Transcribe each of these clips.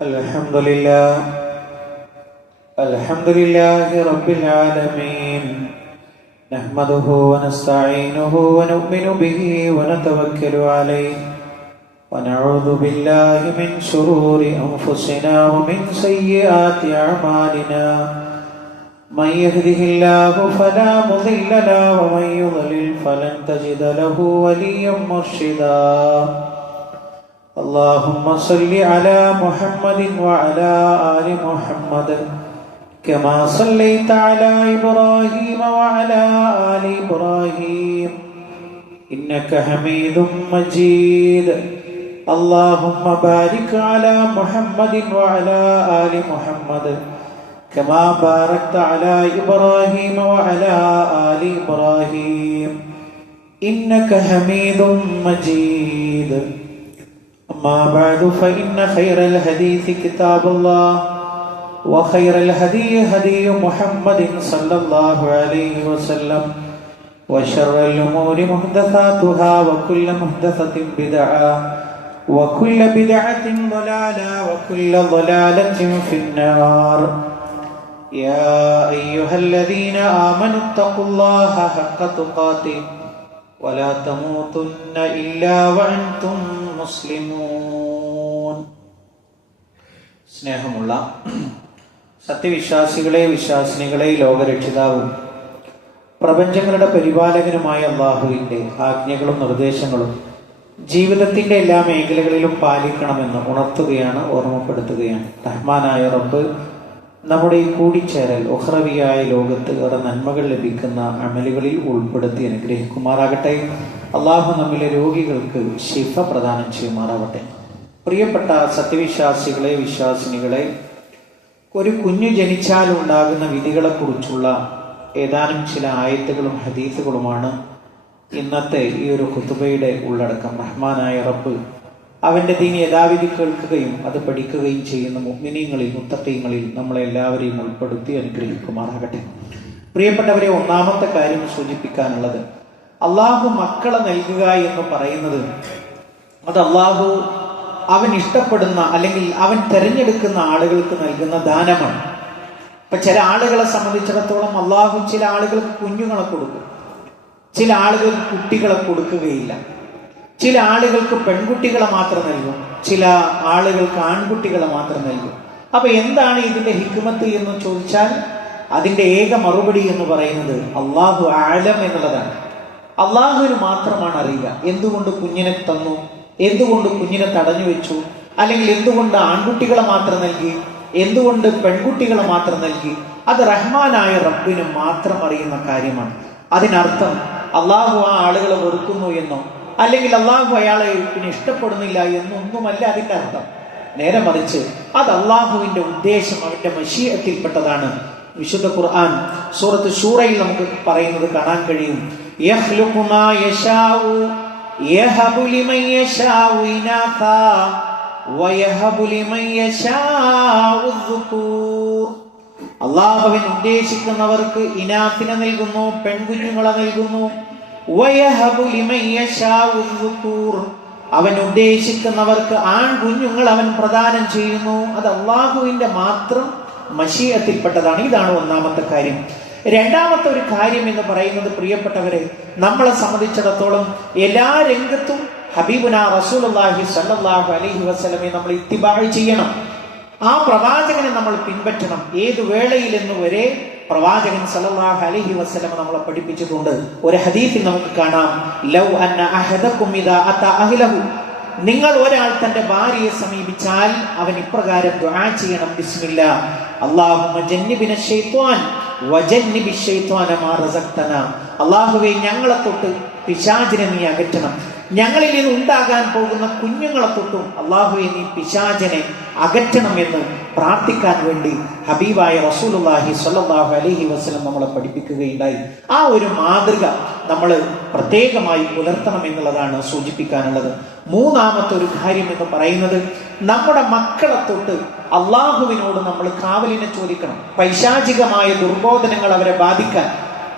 الحمد لله رب العالمين نحمده ونستعينه ونؤمن به ونتوكل عليه ونعوذ بالله من شرور أنفسنا ومن سيئات أعمالنا من يهده الله فلا مضل له ومن يضلل فلن تجد له وليا مرشدا اللهم صل على محمد وعلى آل محمد كما صليت على إبراهيم وعلى آل إبراهيم إنك حميد مجيد اللهم بارك على محمد وعلى آل محمد كما باركت على إبراهيم وعلى آل إبراهيم إنك حميد مجيد أما بعد فإن خير الحديث كتاب الله وخير الهدي هدي محمد صلى الله عليه وسلم وشر الأمور محدثاتها وكل محدثة بدعة وكل بدعة ضلالة وكل ضلالة في النار يا أيها الذين آمنوا اتقوا الله حق تقاته ولا تموتن إلا وأنتم മുസ്ലിമൂൻ. സ്നേഹമുള്ള സത്യവിശ്വാസികളെ, വിശ്വാസിനികളെ, ലോകരക്ഷിതാവും പ്രപഞ്ചങ്ങളുടെ പരിപാലകനുമായ അല്ലാഹുവിന്റെ ആജ്ഞകളും നിർദ്ദേശങ്ങളും ജീവിതത്തിന്റെ എല്ലാ മേഖലകളിലും പാലിക്കണമെന്ന് ഉണർത്തുകയാണ്, ഓർമ്മപ്പെടുത്തുകയാണ്. റഹ്മാനായ റബ്ബ് നമ്മുടെ ഈ കൂടിച്ചേരൽ ഉഖ്റവിയായ ലോകത്ത് ഏറെ നന്മകൾ ലഭിക്കുന്ന അമലുകളിൽ ഉൾപ്പെടുത്തി അനുഗ്രഹിക്കുമാറാകട്ടെ. അള്ളാഹു നമ്മിലെ രോഗികൾക്ക് ശിഫ പ്രദാനം ചെയ്യുമാറാവട്ടെ. പ്രിയപ്പെട്ട സത്യവിശ്വാസികളെ, വിശ്വാസിനികളെ, ഒരു കുഞ്ഞു ജനിച്ചാൽ ഉണ്ടാകുന്ന വിധികളെ കുറിച്ചുള്ള ഏതാനും ചില ആയത്തുകളും ഹദീസുകളുമാണ് ഇന്നത്തെ ഈ ഒരു ഖുതുബയുടെ ഉള്ളടക്കം. റഹ്മാനായ റബ്ബ് അവന്റെ ദീൻ യഥാവിധി കേൾക്കുകയും അത് പഠിക്കുകയും ചെയ്യുന്ന മുഅ്മിനീങ്ങളിൽ, മുത്തഖീങ്ങളിൽ നമ്മളെല്ലാവരെയും ഉൾപ്പെടുത്തി അനുഗ്രഹിക്കുമാറാകട്ടെ. പ്രിയപ്പെട്ടവരെ, ഒന്നാമത്തെ കാര്യം സൂചിപ്പിക്കാനുള്ളത്, അള്ളാഹു മക്കളെ നൽകുക എന്ന് പറയുന്നത് അത് അള്ളാഹു അവൻ ഇഷ്ടപ്പെടുന്ന അല്ലെങ്കിൽ അവൻ തിരഞ്ഞെടുക്കുന്ന ആളുകൾക്ക് നൽകുന്ന ദാനമാണ്. ഇപ്പൊ ചില ആളുകളെ സംബന്ധിച്ചിടത്തോളം അള്ളാഹു ചില ആളുകൾക്ക് കുഞ്ഞുങ്ങളെ കൊടുക്കും, ചില ആളുകൾക്ക് കുട്ടികളെ കൊടുക്കുകയില്ല, ചില ആളുകൾക്ക് പെൺകുട്ടികളെ മാത്രം നൽകും, ചില ആളുകൾക്ക് ആൺകുട്ടികളെ മാത്രം നൽകും. അപ്പൊ എന്താണ് ഇതിന്റെ ഹിക്മത്ത് എന്ന് ചോദിച്ചാൽ അതിന്റെ ഏക മറുപടി എന്ന് പറയുന്നത് അള്ളാഹു ആലം എന്നുള്ളതാണ്. അള്ളാഹുവിന് മാത്രമാണ് അറിയുക എന്തുകൊണ്ട് കുഞ്ഞിനെ തന്നു, എന്തുകൊണ്ട് കുഞ്ഞിനെ തടഞ്ഞു വെച്ചു, അല്ലെങ്കിൽ എന്തുകൊണ്ട് ആൺകുട്ടികളെ മാത്രം നൽകി, എന്തുകൊണ്ട് പെൺകുട്ടികളെ മാത്രം നൽകി. അത് റഹ്മാനായ റബ്ബിന് മാത്രം അറിയുന്ന കാര്യമാണ്. അതിനർത്ഥം അള്ളാഹു ആ ആളുകളെ വെറുക്കുന്നു എന്നോ അല്ലെങ്കിൽ അള്ളാഹു അയാളെ പിന്നെ ഇഷ്ടപ്പെടുന്നില്ല എന്നൊന്നുമല്ല അതിന്റെ അർത്ഥം. നേരെ മറിച്ച് അത് അള്ളാഹുവിന്റെ ഉദ്ദേശം, അവന്റെ മശീഅത്തിൽപ്പെട്ടതാണ്. വിശുദ്ധ ഖുർആൻ സൂറത്ത് ശൂറയിൽ നമുക്ക് പറയുന്നത് കാണാൻ കഴിയും. യഖ്ലുഖു മാ യശാഉ യഹബു ലിമൻ യശാഉ ഇനാഥാ വയഹബു ലിമൻ യശാഉ ദുകൂർ. അള്ളാഹുവിൻ ഉദ്ദേശിക്കുന്നവർക്ക് ഇനാത്തിനെ നൽകുന്നു, പെൺകുഞ്ഞുങ്ങളെ നൽകുന്നു. അവൻ ഉദ്ദേശിക്കുന്നവർക്ക് ആൺകുഞ്ഞുങ്ങൾ അവൻ പ്രദാനം ചെയ്യുന്നു. അത് അള്ളാഹുവിന്റെ മാത്രം മശീഅത്തിൽപ്പെട്ടതാണ്. ഇതാണ് ഒന്നാമത്തെ കാര്യം. രണ്ടാമത്തെ ഒരു കാര്യം എന്ന് പറയുന്നത്, പ്രിയപ്പെട്ടവരെ, നമ്മളെ സംബന്ധിച്ചിടത്തോളം എല്ലാ രംഗത്തും ഹബീബുനാ റസൂലുള്ളാഹി സ്വല്ലല്ലാഹു അലൈഹി വസല്ലമയെ നമ്മൾ ഇത്തിബാഅ് ചെയ്യണം. ആ പ്രവാചകനെ നമ്മൾ പിൻപറ്റണം. ഏതു വേളയിൽ എന്ന് വരെ പ്രവാചകൻ സല്ലല്ലാഹു അലൈഹി വസല്ലം നമ്മളെ പഠിപ്പിച്ചിട്ടുണ്ട്. ഒരു ഹദീസിൽ നമുക്ക് കാണാം, ലൗ അന്ന അഹദകും ഇദാ അതാ അഹ്ലഹു, നിങ്ങൾ ഒരാൾ തന്റെ ഭാര്യയെ സമീപിച്ചാൽ അവൻ ഇപ്രകാരം ദുആ ചെയ്യണം, ബിസ്മില്ലാ അല്ലാഹുമ്മ ജന്നിബിന ശൈത്വാൻ വജന്നിബി ശൈത്വാന മാ റസഖ്തനാ. അല്ലാഹുവേ, ഞങ്ങളെ തൊട്ട് പിശാചിനെ നീ അകറ്റണം, ഞങ്ങളിൽ നിന്ന് ഉണ്ടാകാൻ പോകുന്ന കുഞ്ഞുങ്ങളെ തൊട്ടും അല്ലാഹുവേ നീ പിശാചിനെ അകറ്റണമെന്ന് പ്രാർത്ഥിക്കാൻ വേണ്ടി ഹബീബായ റസൂലുള്ളാഹി സ്വല്ലല്ലാഹു അലൈഹി വസല്ലം നമ്മളെ പഠിപ്പിക്കുകയുണ്ടായി. ആ ഒരു മാതൃക നമ്മൾ പ്രത്യേകമായി പുലർത്തണം എന്നുള്ളതാണ് സൂചിപ്പിക്കാനുള്ളത്. മൂന്നാമത്തെ ഒരു കാര്യം എന്ന് പറയുന്നത്, നമ്മുടെ മക്കളെ തൊട്ട് അള്ളാഹുവിനോട് നമ്മൾ കാവലിനെ ചോദിക്കണം. പൈശാചികമായ ദുർബോധനങ്ങൾ അവരെ ബാധിക്കാൻ,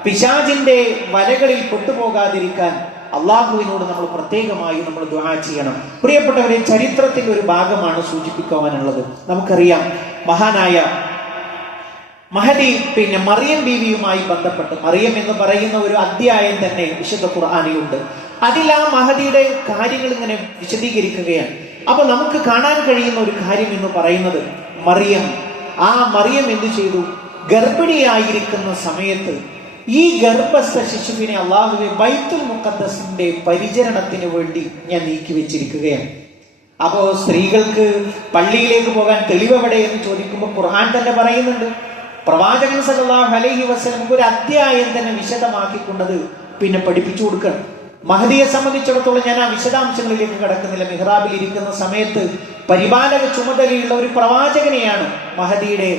പിശാചിന്റെ വലകളിൽ പെട്ടുപോകാതിരിക്കാൻ അള്ളാഹുവിനോട് നമ്മൾ പ്രത്യേകമായി നമ്മൾ ദുആ ചെയ്യണം. പ്രിയപ്പെട്ടവരെ, ചരിത്രത്തിന്റെ ഒരു ഭാഗമാണ് സൂചിപ്പിക്കുവാനുള്ളത്. നമുക്കറിയാം, മഹാനായ മഹദി മറിയം ബീവിയുമായി ബന്ധപ്പെട്ട് മറിയം എന്ന് പറയുന്ന ഒരു അധ്യായം തന്നെ വിശുദ്ധ ഖുർആനിലുണ്ട്. അതിൽ ആ മഹദിയുടെ കാര്യങ്ങൾ ഇങ്ങനെ വിശദീകരിക്കുകയാണ്. അപ്പൊ നമുക്ക് കാണാൻ കഴിയുന്ന ഒരു കാര്യം എന്ന് പറയുന്നത്, മറിയം എന്തു ചെയ്തു? ഗർഭിണിയായിരിക്കുന്ന സമയത്ത് ഈ ഗർഭസ്ഥ ശിശുവിനെ അള്ളാഹുവെ ബൈത്തുൽ മുഖദ്ദസിന്റെ പരിചരണത്തിന് വേണ്ടി ഞാൻ നീക്കി വെച്ചിരിക്കുകയാണ്. അപ്പോ സ്ത്രീകൾക്ക് പള്ളിയിലേക്ക് പോകാൻ തെളിവെവിടെ എന്ന് ചോദിക്കുമ്പോൾ ഖുർആൻ തന്നെ പറയുന്നുണ്ട്. പ്രവാചകൻ സല്ലല്ലാഹു അലൈഹി വസല്ലം ഒരു അധ്യായം തന്നെ വിശദമാക്കിക്കൊണ്ടത് പഠിപ്പിച്ചു കൊടുക്കണം. മഹദിയെ സംബന്ധിച്ചിടത്തോളം ഞാൻ ആ വിശദാംശങ്ങളിലേക്ക് കടക്കുന്നില്ല. മിഹ്റാബിൽ ഇരിക്കുന്ന സമയത്ത് പരിപാലക ചുമതലയുള്ള ഒരു പ്രവാചകനെയാണ് മഹദിയുടെ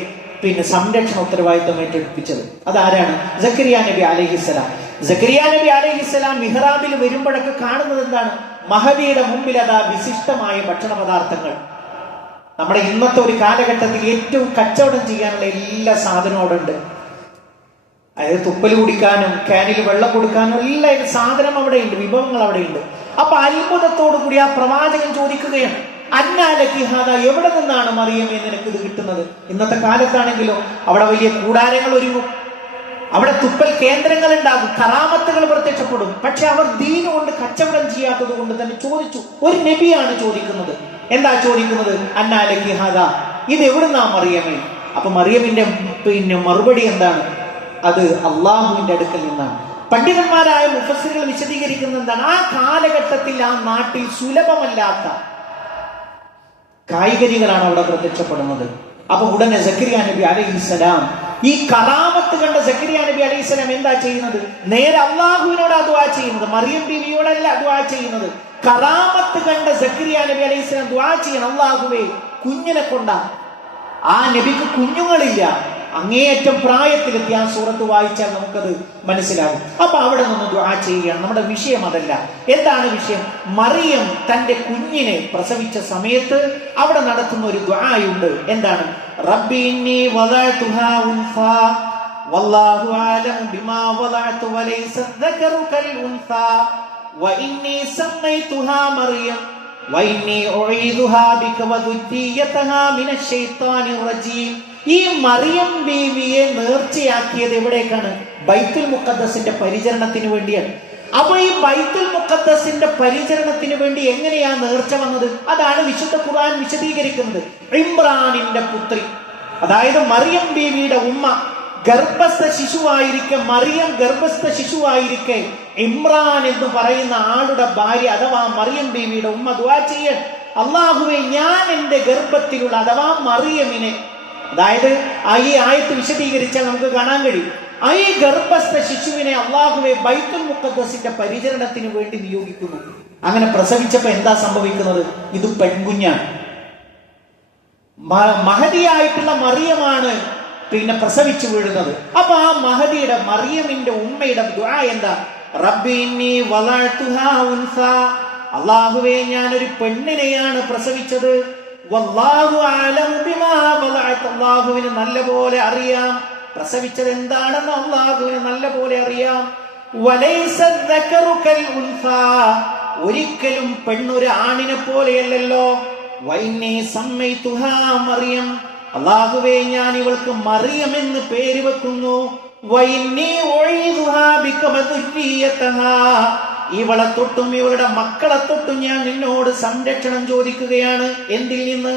സംരക്ഷണ ഉത്തരവാദിത്വം ഏറ്റെടുപ്പിച്ചത്. അതാരാണ്? സക്കരിയ നബി അലൈഹിസ്സലാം. സക്കരിയ നബി അലൈഹിസ്സലാം മിഹ്റാബിൽ വരുമ്പോഴൊക്കെ കാണുന്നത് എന്താണ്? മഹദിയുടെ മുമ്പിൽ അതാ വിശിഷ്ടമായ ഭക്ഷണ പദാർത്ഥങ്ങൾ. നമ്മുടെ ഇന്നത്തെ ഒരു കാലഘട്ടത്തിൽ ഏറ്റവും കച്ചവടം ചെയ്യാനുള്ള എല്ലാ സാധനവും അവിടെ ഉണ്ട്. അതായത് തുപ്പൽ കുടിക്കാനും ക്യാനിൽ വെള്ളം കൊടുക്കാനും എല്ലാ സാധനം അവിടെ ഉണ്ട്, വിഭവങ്ങൾ അവിടെ ഉണ്ട്. അപ്പൊ അത്ഭുതത്തോടു കൂടി ആ പ്രവാചകൻ ചോദിക്കുകയാണ്, അന്നാലക്കിഹാദ, എവിടെ നിന്നാണ് മറിയമേ നിനക്ക് ഇത് കിട്ടുന്നത്? ഇന്നത്തെ കാലത്താണെങ്കിലോ അവിടെ വലിയ കൂടാരങ്ങൾ ഒരുങ്ങും, അവിടെ തുപ്പൽ കേന്ദ്രങ്ങൾ ഉണ്ടാകും, കറാമത്തുകൾ പ്രത്യക്ഷപ്പെടും. പക്ഷെ അവർ ദീൻ കൊണ്ട് കച്ചവടം ചെയ്യാത്തത് കൊണ്ട് തന്നെ ചോദിച്ചു. ഒരു നബിയാണ് ചോദിക്കുന്നത്. എന്താ ചോദിക്കുന്നത്? അന്നാലക്കിഹാദ, ഇത് എവിടുന്നാ മറിയമേ? അപ്പൊ മറിയമിന്റെ മറുപടി എന്താണ്? അത് അള്ളാഹുവിന്റെ അടുക്കൽ നിന്നാണ്. പണ്ഡിതന്മാരായ മുഫസ്സിറുകൾ വിശദീകരിക്കുന്നത് എന്താണ്? ആ കാലഘട്ടത്തിൽ ആ നാട്ടിൽ സുലഭമല്ലാത്ത കായികരികളാണ് അവിടെ പ്രത്യക്ഷപ്പെടുന്നത്. അപ്പൊ ഉടനെ സക്കരിയ നബി അലൈഹിസ്സലാം, ഈ കറാമത്ത് കണ്ട സക്കരിയ നബി അലൈഹിസ്സലാം എന്താ ചെയ്യുന്നത്? നേരെ അള്ളാഹുവിനോടാ ദുആ ചെയ്യുന്നത്, മറിയം ബീവിയോടല്ല ദുആ ചെയ്യുന്നത്. കറാമത്ത് കണ്ട സക്കരിയ നബി അലൈഹിസ്സലാം ദുആ ചെയ്യണം, അള്ളാഹുവേ കുഞ്ഞിനെ കൊണ്ടാ. ആ നബിക്ക് കുഞ്ഞുങ്ങളില്ല, അങ്ങേയറ്റം പ്രായത്തിലെത്തി. ആ സൂറത്ത് വായിച്ചാൽ നമുക്കത് മനസ്സിലാകും. അപ്പൊ അവിടെ നിന്ന് ദുആ ചെയ്യുകയാണ്. നമ്മുടെ വിഷയം അതല്ല. എന്താണ് വിഷയം? മറിയം തന്റെ കുഞ്ഞിനെ പ്രസവിച്ച സമയത്ത് അവിടെ നടത്തുന്ന ഒരു ദുആയുണ്ട്. എന്താണ്? റബ്ബി ഇന്നി വദഅതുഹാ ഉൻസാ വല്ലാഹു അഅലമു ബിമാ വദഅതു വലൈസ ദകറു കൽ ഉൻസാ വഇന്നി സമ്മൈതുഹാ മറിയം വഇന്നി ഉഈദുഹാ ബിക വദുരിയതഹാ മിനശ് ശൈത്വാനിർ റജീം. ഈ മറിയം ബീവിയെ നേർച്ചയാക്കിയത് എവിടേക്കാണ്? ബൈത്തുൽ മുഖദ്ദസിന്റെ പരിചരണത്തിന് വേണ്ടിയാണ്. അപ്പൊ ഈ ബൈത്തുൽ മുഖദ്ദസിന്റെ പരിചരണത്തിന് വേണ്ടി എങ്ങനെയാ നേർച്ച വന്നത്? അതാണ് വിശുദ്ധ ഖുർആൻ വിശദീകരിക്കുന്നത്. ഇമ്രാനിന്റെ പുത്രി, അതായത് മറിയം ബീവിയുടെ ഉമ്മ ഗർഭസ്ഥ ശിശുവായിരിക്കെ, മറിയം ഗർഭസ്ഥ ശിശുവായിരിക്കെ ഇമ്രാൻ എന്ന് പറയുന്ന ആളുടെ ഭാര്യ അഥവാ മറിയം ബീവിയുടെ ഉമ്മ ദുആ ചെയ്യൻ, അള്ളാഹുവേ ഞാൻ എന്റെ ഗർഭത്തിലുള്ള അഥവാ മറിയമിനെ, അതായത് ഈ ആയത്ത് വിശദീകരിച്ചാൽ നമുക്ക് കാണാൻ കഴിയും, ഈ ഗർഭസ്ഥ ശിശുവിനെ അള്ളാഹുവെ ബൈത്തുൽ മുഖദ്ദസിന്റെ പരിചരണത്തിന് വേണ്ടി നിയോഗിക്കുന്നു. അങ്ങനെ പ്രസവിച്ചപ്പോ എന്താ സംഭവിക്കുന്നത്? ഇത് പെൺകുഞ്ഞാണ്. മഹദിയായിട്ടുള്ള മറിയമാണ് പ്രസവിച്ചു വീഴുന്നത്. അപ്പൊ ആ മഹദിയുടെ മറിയമിന്റെ ഉമ്മയുടെ ദുആ എന്താ? റബ്ബി ഇന്നി വദഅതുഹാ ഉൻസാ, അള്ളാഹുവേ ഞാനൊരു പെണ്ണിനെയാണ് പ്രസവിച്ചത്. വല്ലാഹു അഅലമു ബിമാ വദഅത, അല്ലാഹുവിന് നല്ലപോലെ അറിയാം പ്രസവിച്ചത് എന്താണെന്ന് അല്ലാഹുവിന് നല്ലപോലെ അറിയാം. വലൈസ ദകറു കൽ ഉൻസാ, ഒരിക്കലും പെണ്ണൊരു ആണിനെ പോലെയല്ലല്ലോ. വഇന്നി സമ്മൈതുഹാ മറിയം, അല്ലാഹുവേ ഞാൻ ഇവൾക്ക് മറിയം എന്ന് പേര് വെക്കുന്നു. വഇന്നി ഉഈദുഹാ ബിക വദുരിയതഹാ, ഇവളെ തൊട്ടും ഇവളുടെ മക്കളെ തൊട്ടും ഞാൻ നിന്നോട് സംരക്ഷണം ചോദിക്കുകയാണ്. എന്തിൽ നിന്ന്?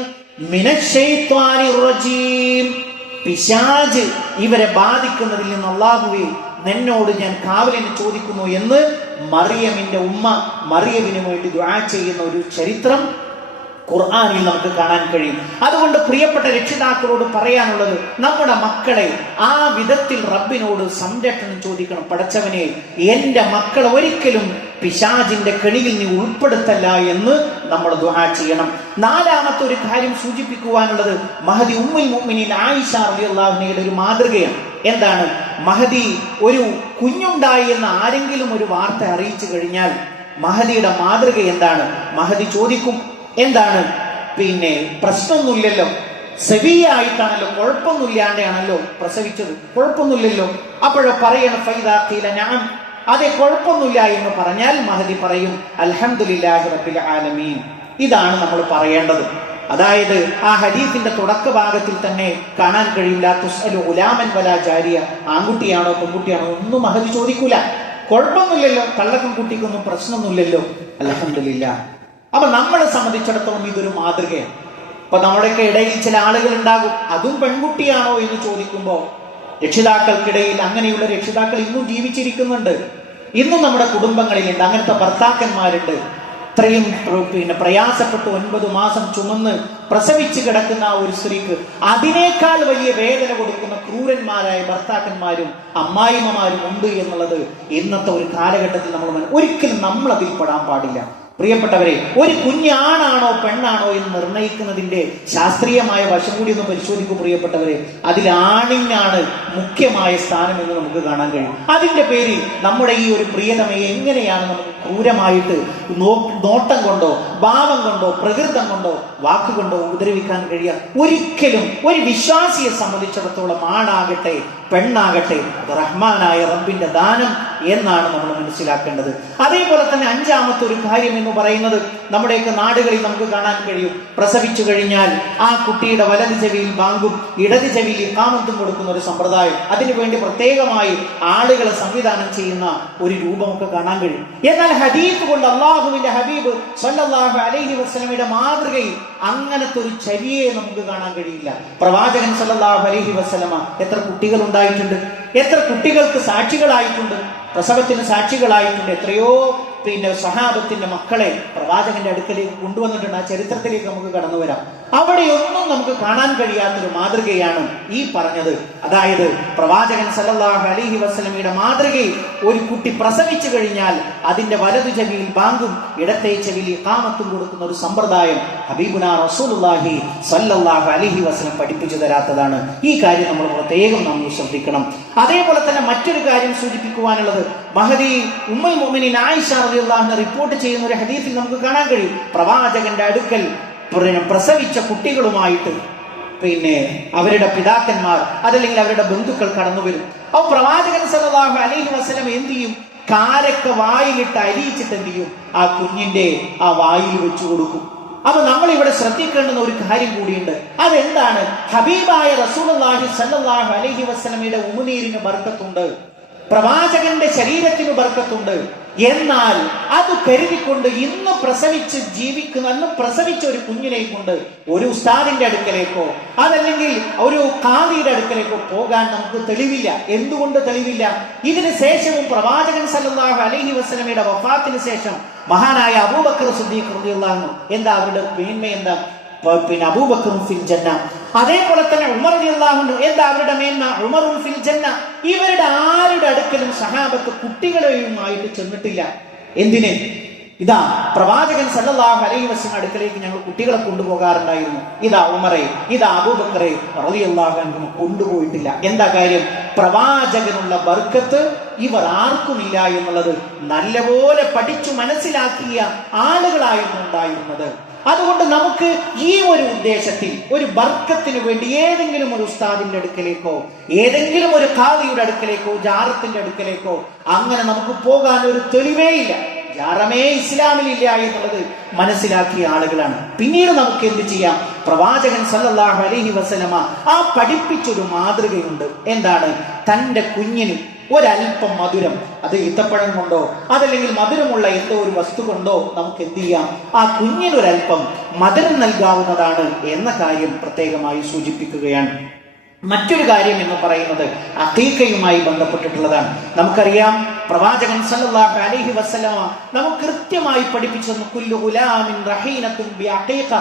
മിനശ് ശൈത്വാനിർ റജീം, പിശാച് ഇവരെ ബാധിക്കുന്നതിൽ നിന്ന് അല്ലാഹുവേ നിന്നോട് ഞാൻ കാവലിനെ ചോദിക്കുന്നു എന്ന് മറിയമിന്റെ ഉമ്മ മറിയമിന് വേണ്ടി ദുആ ചെയ്യുന്ന ഒരു ചരിത്രം ഖുർആനിൽ നമുക്ക് കാണാൻ കഴിയും. അതുകൊണ്ട് പ്രിയപ്പെട്ട രക്ഷിതാക്കളോട് പറയാനുള്ളത്, നമ്മുടെ മക്കളെ ആ വിധത്തിൽ റബ്ബിനോട് സംരക്ഷണം ചോദിക്കണം. പടച്ചവനെ, എന്റെ മക്കളെ ഒരിക്കലും പിശാചിന്റെ കെണിയിൽ നീ ഉൾപ്പെടുത്തല്ല എന്ന് നമ്മൾ ദുആ ചെയ്യണം. നാലാമത്തെ ഒരു കാര്യം സൂചിപ്പിക്കുവാനുള്ളത്, മഹദി ഉമ്മുൽ മുഅ്മിനീൻ ആയിഷ റളിയല്ലാഹു അൻഹയുടെ ഒരു മാതൃകയാണ്. എന്താണ്? മഹദി ഒരു കുഞ്ഞുണ്ടായി എന്ന് ആരെങ്കിലും ഒരു വാർത്ത അറിയിച്ചു കഴിഞ്ഞാൽ മഹദിയുടെ മാതൃക എന്താണ്? മഹദി ചോദിക്കും, എന്താണ് പ്രശ്നമൊന്നുമില്ലല്ലോ, സെവിയായിട്ടാണല്ലോ, കുഴപ്പമൊന്നുമില്ലാണ്ടാണല്ലോ പ്രസവിച്ചത്, കുഴപ്പമൊന്നുമില്ലല്ലോ. അപ്പോഴോ പറയണം, ഫൈദാ ഖീല നഅം, അതെ കുഴപ്പമൊന്നുമില്ല എന്ന് പറഞ്ഞാൽ മഹദി പറയും അൽഹംദുലില്ലാഹി റബ്ബിൽ ആലമീൻ. ഇതാണ് നമ്മൾ പറയേണ്ടത്. അതായത് ആ ഹദീസിന്റെ തുടക്ക ഭാഗത്തിൽ തന്നെ കാണാൻ കഴിയില്ല തുസ്അലു ഗുലാമൻ വലാ ജാരിയ, ആൺകുട്ടിയാണോ പെൺകുട്ടിയാണോ ഒന്നും മഹദി ചോദിക്കൂല. കുഴപ്പമൊന്നുമില്ലല്ലോ, കള്ളക്കും കുട്ടിക്കൊന്നും പ്രശ്നമൊന്നുമില്ലല്ലോ, അൽഹംദുലില്ലാഹ്. അപ്പൊ നമ്മളെ സംബന്ധിച്ചിടത്തോളം ഇതൊരു മാതൃകയാണ്. അപ്പൊ നമ്മുടെയൊക്കെ ഇടയിൽ ചില ആളുകൾ ഉണ്ടാകും, അതും പെൺകുട്ടിയാണോ എന്ന് ചോദിക്കുമ്പോൾ രക്ഷിതാക്കൾക്കിടയിൽ അങ്ങനെയുള്ള രക്ഷിതാക്കൾ ഇന്നും ജീവിച്ചിരിക്കുന്നുണ്ട്. ഇന്നും നമ്മുടെ കുടുംബങ്ങളിലുണ്ട് അങ്ങനത്തെ ഭർത്താക്കന്മാരുണ്ട്. ഇത്രയും പ്രയാസപ്പെട്ട് 9 മാസം ചുമന്ന് പ്രസവിച്ച് കിടക്കുന്ന ആ ഒരു സ്ത്രീക്ക് അതിനേക്കാൾ വലിയ വേദന കൊടുക്കുന്ന ക്രൂരന്മാരായ ഭർത്താക്കന്മാരും അമ്മായിമ്മമാരും ഉണ്ട് എന്നുള്ളത് ഇന്നത്തെ ഒരു കാലഘട്ടത്തിൽ ഒരിക്കലും നമ്മൾ അതിൽ പെടാൻ പാടില്ല. പ്രിയപ്പെട്ടവരെ, ഒരു കുഞ്ഞാണാണോ പെണ്ണാണോ എന്ന് നിർണയിക്കുന്നതിന്റെ ശാസ്ത്രീയമായ വശം കൂടി ഒന്ന് പരിശോധിക്കും പ്രിയപ്പെട്ടവരെ. അതിൽ ആണിനാണ് മുഖ്യമായ സ്ഥാനം എന്ന് നമുക്ക് കാണാൻ കഴിയും. അതിന്റെ പേരിൽ നമ്മുടെ ഈ ഒരു പ്രിയതമയെ എങ്ങനെയാണ് നമുക്ക് ക്രൂരമായിട്ട് നോട്ടം കൊണ്ടോ ഭാവം കൊണ്ടോ പ്രകൃതം കൊണ്ടോ വാക്കുകൊണ്ടോ ഉപദ്രവിക്കാൻ കഴിയാം? ഒരിക്കലും ഒരു വിശ്വാസിയെ സംബന്ധിച്ചിടത്തോളം ആണാകട്ടെ പെണ്ണാകട്ടെ അത് റഹ്മാനായ റബ്ബിന്റെ ദാനം എന്നാണ് നമ്മൾ മനസ്സിലാക്കേണ്ടത്. അതേപോലെ തന്നെ 5ാമത്തെ ഒരു കാര്യം എന്ന് പറയുന്നത് നമ്മുടെയൊക്കെ നാടുകളിൽ നമുക്ക് കാണാൻ കഴിയും. പ്രസവിച്ചു കഴിഞ്ഞാൽ ആ കുട്ടിയുടെ വലത് ചെവിയിൽ ബാങ്കും ഇടത് ചെവിയിൽ ഇഖാമത്തും കൊടുക്കുന്ന ഒരു സമ്പ്രദായം, അതിനുവേണ്ടി പ്രത്യേകമായി ആളുകളെ സംവിധാനം ചെയ്യുന്ന ഒരു രൂപമൊക്കെ കാണാൻ കഴിയും. എന്നാൽ ഹദീസ് കൊണ്ട് അള്ളാഹുവിന്റെ ഹബീബ് സ്വല്ലല്ലാഹു അലൈഹി വസല്ലമയുടെ മാതൃകയിൽ അങ്ങനത്തെ ഒരു ചര്യയെ നമുക്ക് കാണാൻ കഴിയില്ല. പ്രവാചകൻ സ്വല്ലല്ലാഹു അലൈഹി വസല്ലമ എത്ര കുട്ടികൾ ഉണ്ടായിട്ടുണ്ട്, എത്ര കുട്ടികൾക്ക് സാക്ഷികളായിട്ടുണ്ട്, പ്രസവത്തിന് സാക്ഷികളായിട്ടുണ്ട്. എത്രയോ സഹാബത്തിന്റെ മക്കളെ പ്രവാചകന്റെ അടുക്കലേക്ക് കൊണ്ടുവന്നിട്ടുണ്ട്. ആ ചരിത്രത്തിലേക്ക് നമുക്ക് കടന്നു വരാം. അവിടെയൊന്നും നമുക്ക് കാണാൻ കഴിയാത്തൊരു മാതൃകയാണ് ഈ പറഞ്ഞത്. അതായത് പ്രവാചകൻ സല്ലല്ലാഹു അലൈഹി വസല്ലമയുടെ മാതൃകയിൽ ഒരു കുട്ടി പ്രസവിച്ചു കഴിഞ്ഞാൽ അതിന്റെ വലതു ചെവിയിൽ ബാങ്കും ഇടത്തെ ചെവിയിൽ ഇഖാമത്തും കൊടുക്കുന്ന ഒരു സമ്പ്രദായം ഹബീബുനാ റസൂലുള്ളാഹി സല്ലല്ലാഹു അലൈഹി വസല്ലം പഠിപ്പിച്ചു തരാത്തതാണ്. ഈ കാര്യം നമ്മൾ പ്രത്യേകം നമ്മൾ ശ്രദ്ധിക്കണം. അതേപോലെ തന്നെ മറ്റൊരു കാര്യം സൂചിപ്പിക്കുവാനുള്ളത്, മഹദി ഉമ്മുൽ മുഅ്മിനീൻ ആയിഷ റളിയല്ലാഹു അൻഹ റിപ്പോർട്ട് ചെയ്യുന്ന ഒരു ഹദീസിൽ നമുക്ക് കാണാൻ കഴിയും. പ്രവാചകന്റെ അടുക്കൽ പ്രസവിച്ച കുട്ടികളുമായിട്ട് അവരുടെ പിതാക്കന്മാർ അതല്ലെങ്കിൽ അവരുടെ ബന്ധുക്കൾ കടന്നു വരും. അപ്പോൾ പ്രവാചകൻ സല്ലല്ലാഹു അലൈഹി വസല്ലം എന്ത് ചെയ്യും? കാരക്ക വായിലിട്ട് അരിയിച്ചിട്ട് എന്ത് ചെയ്യും? ആ കുഞ്ഞിന്റെ ആ വായിൽ വെച്ചു കൊടുക്കും. അപ്പൊ നമ്മൾ ഇവിടെ ശ്രദ്ധിക്കേണ്ടുന്ന ഒരു കാര്യം കൂടിയുണ്ട്. അതെന്താണ്? ഹബീബായ റസൂലുള്ളാഹി സ്വല്ലല്ലാഹു അലൈഹി വസല്ലമയുടെ ഉമിനീരിന് ബർക്കത്തുണ്ട്, പ്രവാചകന്റെ ശരീരത്തിന് ബർക്കത്തുണ്ട്. എന്നാൽ അത് കരുതിക്കൊണ്ട് ഇന്ന് പ്രസവിച്ച ഒരു കുഞ്ഞിനെ കൊണ്ട് ഒരു ഉസ്താദിന്റെ അടുക്കലേക്കോ അതല്ലെങ്കിൽ ഒരു ഖാദിയുടെ അടുക്കലേക്കോ പോകാൻ നമുക്ക് തെളിവില്ല. എന്തുകൊണ്ട് തെളിവില്ല? ഇതിന് ശേഷവും പ്രവാചകൻ സല്ലല്ലാഹു അലൈഹി വസല്ലമയുടെ വഫാത്തിന് ശേഷം മഹാനായ അബൂബക്കർ സിദ്ദീഖ് റളിയല്ലാഹു അൻഹു എന്താ അവരുടെ മേന്മ എന്താ? അബൂബക്കറും ഫിൽ ജന്ന. അതേപോലെ തന്നെ ഉമർ റളിയല്ലാഹു അൻഹു എന്താ അവരുടെ മേന്മ? ഉമറും ഫിൽ ജന്ന. ഇവരുടെ ആരുടെ അടുക്കലും സഹാബത്ത് കുട്ടികളെയുമായിട്ട് ചെന്നിട്ടില്ല. എന്തിന്? ഇതാ പ്രവാചകൻ സല്ലല്ലാഹു അലൈഹി വസല്ലം അടുക്കലേക്ക് ഞങ്ങൾ കുട്ടികളെ കൊണ്ടുപോകാറുണ്ടായിരുന്നു. ഇതാ ഉമറെ, ഇതാ അബൂബക്കറെ റളിയല്ലാഹു അൻഹു കൊണ്ടുപോയിട്ടില്ല. എന്താ കാര്യം? പ്രവാചകനുള്ള ബർക്കത്ത് ഇവർ ആർക്കുമില്ല എന്നുള്ളത് നല്ലപോലെ പഠിച്ചു മനസ്സിലാക്കിയ ആളുകളായിരുന്നു ഉണ്ടായിരുന്നത്. അതുകൊണ്ട് നമുക്ക് ഈ ഒരു ഉദ്ദേശത്തിൽ ഒരു ബർക്കത്തിന് വേണ്ടി ഏതെങ്കിലും ഒരു ഉസ്താദിന്റെ അടുക്കലേക്കോ ഏതെങ്കിലും ഒരു ഖാദിയുടെ അടുക്കലേക്കോ ജാറത്തിന്റെ അടുക്കലേക്കോ അങ്ങനെ നമുക്ക് പോകാൻ ഒരു തെളിവേ ഇല്ല. ജാറമേ ഇസ്ലാമിലില്ല എന്നുള്ളത് മനസ്സിലാക്കിയ ആളുകളാണ്. പിന്നീട് നമുക്ക് എന്ത് ചെയ്യാം? പ്രവാചകൻ സല്ലല്ലാഹു അലൈഹി വസല്ലമ ആ പഠിപ്പിച്ചൊരു മാതൃകയുണ്ട്. എന്താണ്? തന്റെ കുഞ്ഞിന് ഒരൽപ്പം മധുരം, അത് ഈത്തപ്പഴം കൊണ്ടോ അതല്ലെങ്കിൽ മധുരമുള്ള എന്തോ ഒരു വസ്തു കൊണ്ടോ നമുക്ക് എന്ത് ചെയ്യാം? ആ കുഞ്ഞിനൊരൽപ്പം മധുരം നൽകാവുന്നതാണ് എന്ന കാര്യം പ്രത്യേകമായി സൂചിപ്പിക്കുകയാണ്. മറ്റൊരു കാര്യം എന്ന് പറയുന്നത് അഖീഖയുമായി ബന്ധപ്പെട്ടിട്ടുള്ളതാണ്. നമുക്കറിയാം പ്രവാചകൻ സല്ലല്ലാഹു അലൈഹി വസല്ലമ നമുക്ക് കൃത്യമായി പഠിപ്പിച്ചു കുല്ലു ഗുലാമിൻ റഹീനത്തുൻ ബിഅഖീഖ.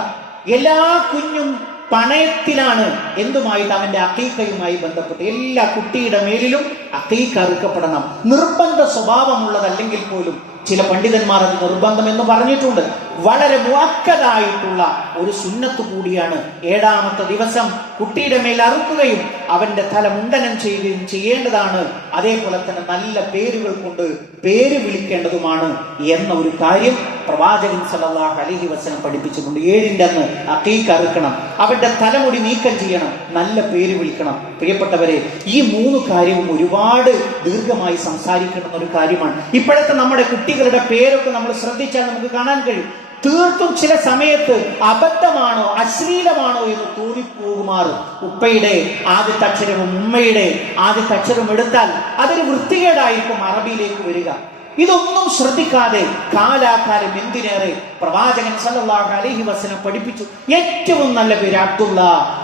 എല്ലാ കുഞ്ഞും പണയത്തിലാണ്. എന്തുമായിട്ട്? അവന്റെ അഖീഖയുമായി ബന്ധപ്പെട്ട് എല്ലാ കുട്ടിയുടെ മേലിലും അഖീഖ അറുക്കപ്പെടണം. നിർബന്ധ സ്വഭാവമുള്ളതല്ലെങ്കിൽ പോലും ചില പണ്ഡിതന്മാർ അത് നിർബന്ധം എന്ന് പറഞ്ഞിട്ടുണ്ട്. വളരെ മുഅക്കദായിട്ടുള്ള ഒരു സുന്നത്ത് കൂടിയാണ്. 7ാമത്തെ ദിവസം കുട്ടിയുടെ മേൽ അറുക്കുകയും അവന്റെ തല മുണ്ടനം ചെയ്യുകയും ചെയ്യേണ്ടതാണ്. അതേപോലെ തന്നെ നല്ല പേരുകൾ കൊണ്ട് പേര് വിളിക്കേണ്ടതുമാണ് എന്ന ഒരു കാര്യം പ്രവാചകൻ സല്ലല്ലാഹു അലൈഹി വസല്ലം പഠിപ്പിച്ചിട്ടുണ്ട്. 7ന്റെ അന്ന് അഖീഖ അറുക്കണം, അവരുടെ തലമുടി നീക്കം ചെയ്യണം, നല്ല പേര് വിളിക്കണം. പ്രിയപ്പെട്ടവരെ, ഈ 3 കാര്യവും ഒരുപാട് ദീർഘമായി സംസാരിക്കേണ്ടുന്ന ഒരു കാര്യമാണ്. ഇപ്പോഴത്തെ നമ്മുടെ കുട്ടികളുടെ പേരൊക്കെ നമ്മൾ ശ്രദ്ധിച്ചാൽ നമുക്ക് കാണാൻ കഴിയും. തീർത്തും ചില സമയത്ത് അബദ്ധമാണോ അശ്ലീലമാണോ എന്ന് തോന്നിപ്പോകുമാറും ഉപ്പയുടെ ആദ്യത്തെ അക്ഷരവും ഉമ്മയുടെ ആദ്യത്തെ അക്ഷരവും എടുത്താൽ അതൊരു വൃത്തികേടായിരിക്കും അറബിയിലേക്ക് വരിക. ഇതൊന്നും ശ്രദ്ധിക്കാതെ കാലാകാലം എന്തിനേറെ പ്രവാചകൻ സല്ലല്ലാഹു അലൈഹി വസല്ലം പഠിപ്പിച്ചു. ഏറ്റവും നല്ല പേര് അബ്ദുള്ള,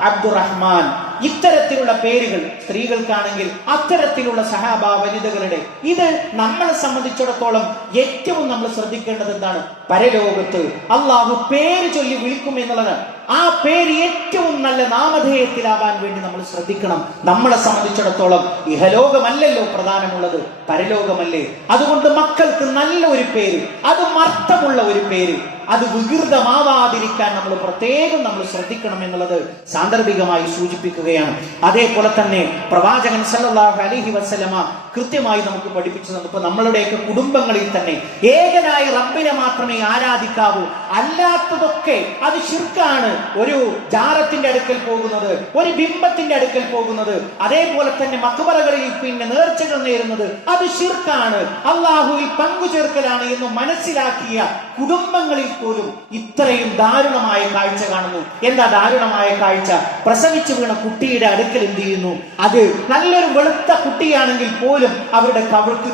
അബ്ദുറഹ്മാൻ, ഇത്തരത്തിലുള്ള പേരുകൾ സ്ത്രീകൾക്കാണെങ്കിൽ അത്തരത്തിലുള്ള സഹാബ വനിതകളുടെ. ഇത് നമ്മളെ സംബന്ധിച്ചിടത്തോളം ഏറ്റവും നമ്മൾ ശ്രദ്ധിക്കേണ്ടത് എന്താണ്? പരലോകത്ത് അള്ളാഹു പേര് ചൊല്ലി വിളിക്കും എന്നുള്ളതാണ്. ആ പേര് ഏറ്റവും നല്ല നാമധേയത്തിലാവാൻ വേണ്ടി നമ്മൾ ശ്രദ്ധിക്കണം. നമ്മളെ സംബന്ധിച്ചിടത്തോളം ഇഹലോകമല്ലല്ലോ പ്രധാനമുള്ളത്, പരലോകമല്ലേ. അതുകൊണ്ട് മക്കൾക്ക് നല്ല ഒരു പേര്, അതും അർത്ഥമുള്ള ഒരു പേര്, അത് വികൃതമാവാതിരിക്കാൻ നമ്മൾ പ്രത്യേകം ശ്രദ്ധിക്കണം എന്നുള്ളത് സാന്ദർഭികമായി സൂചിപ്പിക്കുകയാണ്. അതേപോലെ തന്നെ പ്രവാചകൻ സല്ലല്ലാഹു അലൈഹി വസല്ലമ കൃത്യമായി നമുക്ക് പഠിപ്പിച്ചു തന്നു. ഇപ്പൊ നമ്മളുടെയൊക്കെ കുടുംബങ്ങളിൽ തന്നെ ഏകനായ റബ്ബിനെ മാത്രമേ ആരാധിക്കാവൂ, അല്ലാത്തതൊക്കെ അത് ശിർക്കാണ്. ഒരു ജാറത്തിന്റെ അടുക്കൽ പോകുന്നത്, ഒരു ബിംബത്തിന്റെ അടുക്കൽ പോകുന്നത്, അതേപോലെ തന്നെ മഖ്ബറകളിൽ പിന്നെ നേർച്ചകൾ നേരുന്നത്, അത് ശിർക്കാണ്, അള്ളാഹുവിൽ പങ്കുചേർക്കലാണ് എന്ന് മനസ്സിലാക്കിയ കുടുംബങ്ങളിൽ പോലും ഇത്രയും ദാരുണമായ കാഴ്ച കാണുന്നു. എന്താ ദാരുണമായ കാഴ്ച? പ്രസവിച്ചു വീണ കുട്ടിയുടെ അടുക്കൽ എന്ത് ചെയ്യുന്നു? അത് നല്ലൊരു വെളുത്ത കുട്ടിയാണെങ്കിൽ പോലും അവരുടെ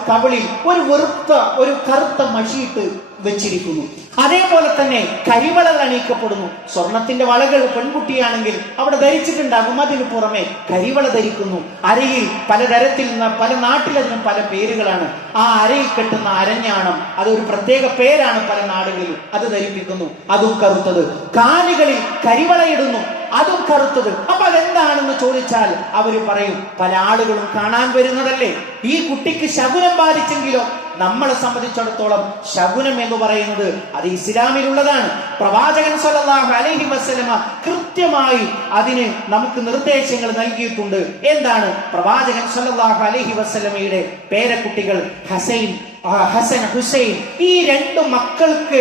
കവിളിൽ ഒരു കറുത്ത മഷിയിട്ട് വെച്ചിരിക്കുന്നു. അതേപോലെ തന്നെ കരിവളകൾ അണിയിക്കപ്പെടുന്നു. സ്വർണത്തിന്റെ വളകൾ പെൺകുട്ടിയാണെങ്കിൽ അവിടെ ധരിച്ചിട്ടുണ്ടാകും, അതിന് പുറമെ കരിവള ധരിക്കുന്നു. അരയിൽ പലതരത്തിൽ പല നാട്ടിലതിനും പല പേരുകളാണ്. ആ അരയിൽ കെട്ടുന്ന അരഞ്ഞാണം അതൊരു പ്രത്യേക പേരാണ് പല നാടുകളിലും. അത് ധരിപ്പിക്കുന്നു, അതും കറുത്തത്. കാലുകളിൽ കരിവളയിടുന്നു, അതും കറുത്തത്. അപ്പൊ അതെന്താണെന്ന് ചോദിച്ചാൽ അവര് പറയും, പല ആളുകളും കാണാൻ വരുന്നതല്ലേ. ഈ കുട്ടിക്ക് ശകുനം ബാധിച്ചെങ്കിലോ? നമ്മളെ സംബന്ധിച്ചിടത്തോളം ശകുനം എന്ന് പറയുന്നത് അത് ഇസ്ലാമിലുള്ളതാണ്. പ്രവാചകൻ സല്ലല്ലാഹു അലൈഹി വസല്ലമ കൃത്യമായി അതിന് നമുക്ക് നിർദ്ദേശങ്ങൾ നൽകിയിട്ടുണ്ട്. എന്താണ്? പ്രവാചകൻ സല്ലല്ലാഹു അലൈഹി വസല്ലമയുടെ പേരക്കുട്ടികൾ ഹസൻ, ഹുസൈൻ, ഈ 2 മക്കൾക്ക്